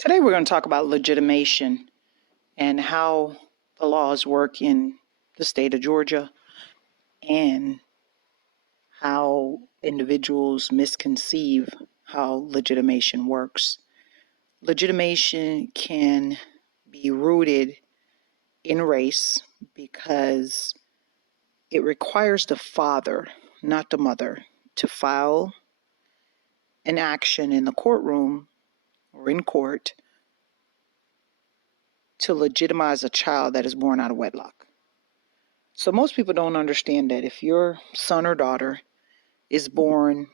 Today we're going to talk about legitimation and how the laws work in the state of Georgia and how individuals misconceive how legitimation works. Legitimation can be rooted in race because it requires the father, not the mother, to file an action in the courtroom or in court to legitimize a child that is born out of wedlock. So most people don't understand that if your son or daughter is born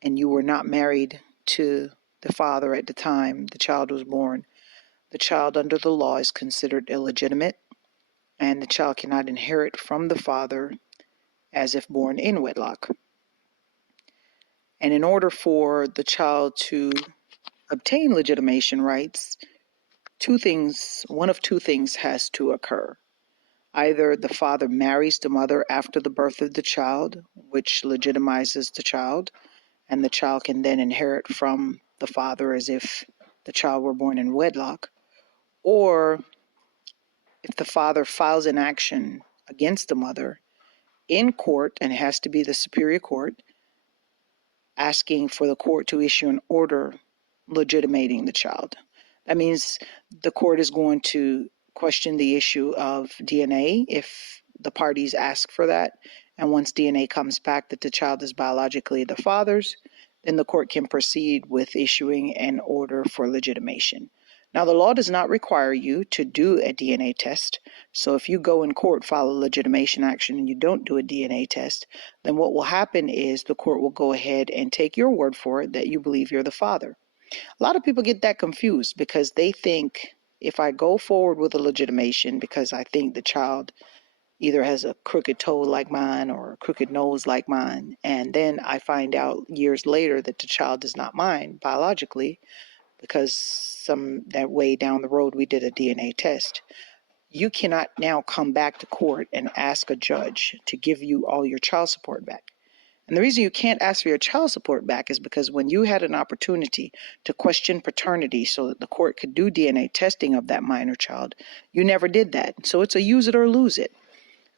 and you were not married to the father at the time the child was born, the child under the law is considered illegitimate, and the child cannot inherit from the father as if born in wedlock. And in order for the child to obtain legitimation rights, one of two things has to occur. Either the father marries the mother after the birth of the child, which legitimizes the child, and the child can then inherit from the father as if the child were born in wedlock, or if the father files an action against the mother in court, and it has to be the superior court, asking for the court to issue an order legitimating the child. That means the court is going to question the issue of DNA if the parties ask for that. And once DNA comes back that the child is biologically the father's, then the court can proceed with issuing an order for legitimation. Now, the law does not require you to do a DNA test. So if you go in court, file a legitimation action, and you don't do a DNA test, then what will happen is the court will go ahead and take your word for it that you believe you're the father. A lot of people get that confused because they think if I go forward with a legitimation because I think the child either has a crooked toe like mine or a crooked nose like mine, and then I find out years later that the child is not mine biologically because that way down the road we did a DNA test. You cannot now come back to court and ask a judge to give you all your child support back. And the reason you can't ask for your child support back is because when you had an opportunity to question paternity so that the court could do DNA testing of that minor child, you never did that. So it's a use it or lose it.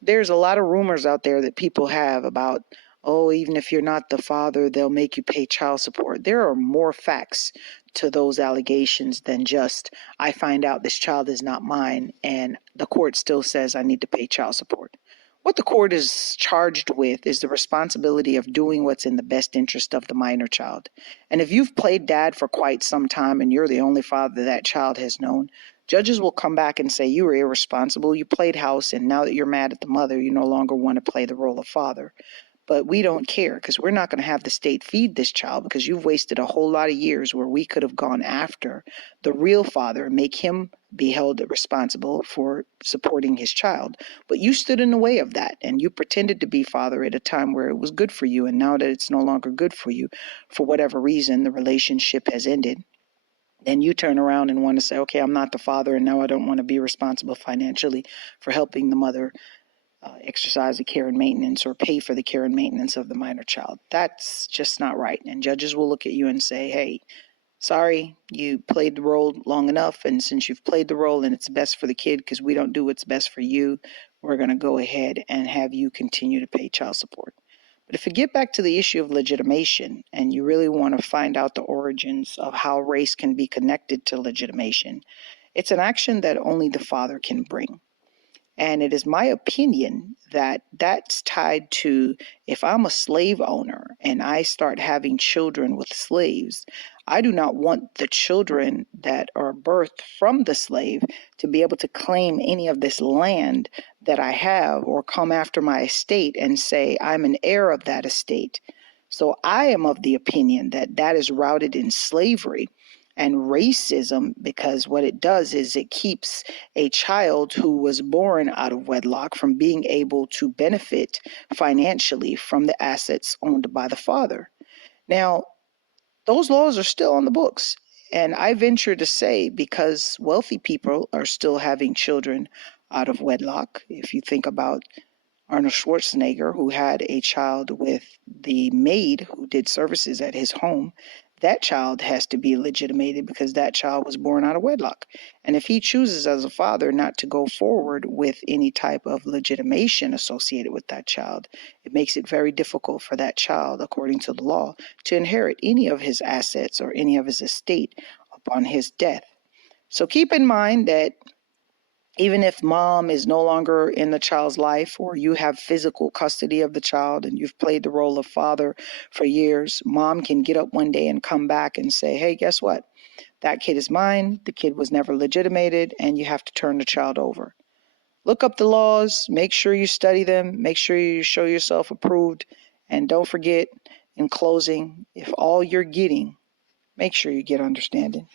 There's a lot of rumors out there that people have about, oh, even if you're not the father, they'll make you pay child support. There are more facts to those allegations than just, I find out this child is not mine and the court still says I need to pay child support. What the court is charged with is the responsibility of doing what's in the best interest of the minor child. And if you've played dad for quite some time and you're the only father that child has known, judges will come back and say you were irresponsible, you played house, and now that you're mad at the mother, you no longer want to play the role of father. But we don't care because we're not going to have the state feed this child because you've wasted a whole lot of years where we could have gone after the real father and make him be held responsible for supporting his child. But you stood in the way of that and you pretended to be father at a time where it was good for you. And now that it's no longer good for you, for whatever reason, the relationship has ended. Then you turn around and want to say, okay, I'm not the father and now I don't want to be responsible financially for helping the mother exercise the care and maintenance or pay for the care and maintenance of the minor child. That's just not right. And judges will look at you and say, hey, sorry, you played the role long enough. And since you've played the role and it's best for the kid because we don't do what's best for you, we're going to go ahead and have you continue to pay child support. But if you get back to the issue of legitimation and you really want to find out the origins of how race can be connected to legitimation, it's an action that only the father can bring. And it is my opinion that that's tied to if I'm a slave owner and I start having children with slaves, I do not want the children that are birthed from the slave to be able to claim any of this land that I have or come after my estate and say I'm an heir of that estate. So I am of the opinion that that is rooted in slavery and racism, because what it does is it keeps a child who was born out of wedlock from being able to benefit financially from the assets owned by the father. Now, those laws are still on the books. And I venture to say because wealthy people are still having children out of wedlock. If you think about Arnold Schwarzenegger, who had a child with the maid who did services at his home, that child has to be legitimated because that child was born out of wedlock. And if he chooses as a father not to go forward with any type of legitimation associated with that child, it makes it very difficult for that child, according to the law, to inherit any of his assets or any of his estate upon his death. So keep in mind that even if mom is no longer in the child's life, or you have physical custody of the child and you've played the role of father for years, mom can get up one day and come back and say, hey, guess what? That kid is mine. The kid was never legitimated, and you have to turn the child over. Look up the laws. Make sure you study them. Make sure you show yourself approved. And don't forget, in closing, if all you're getting, make sure you get understanding.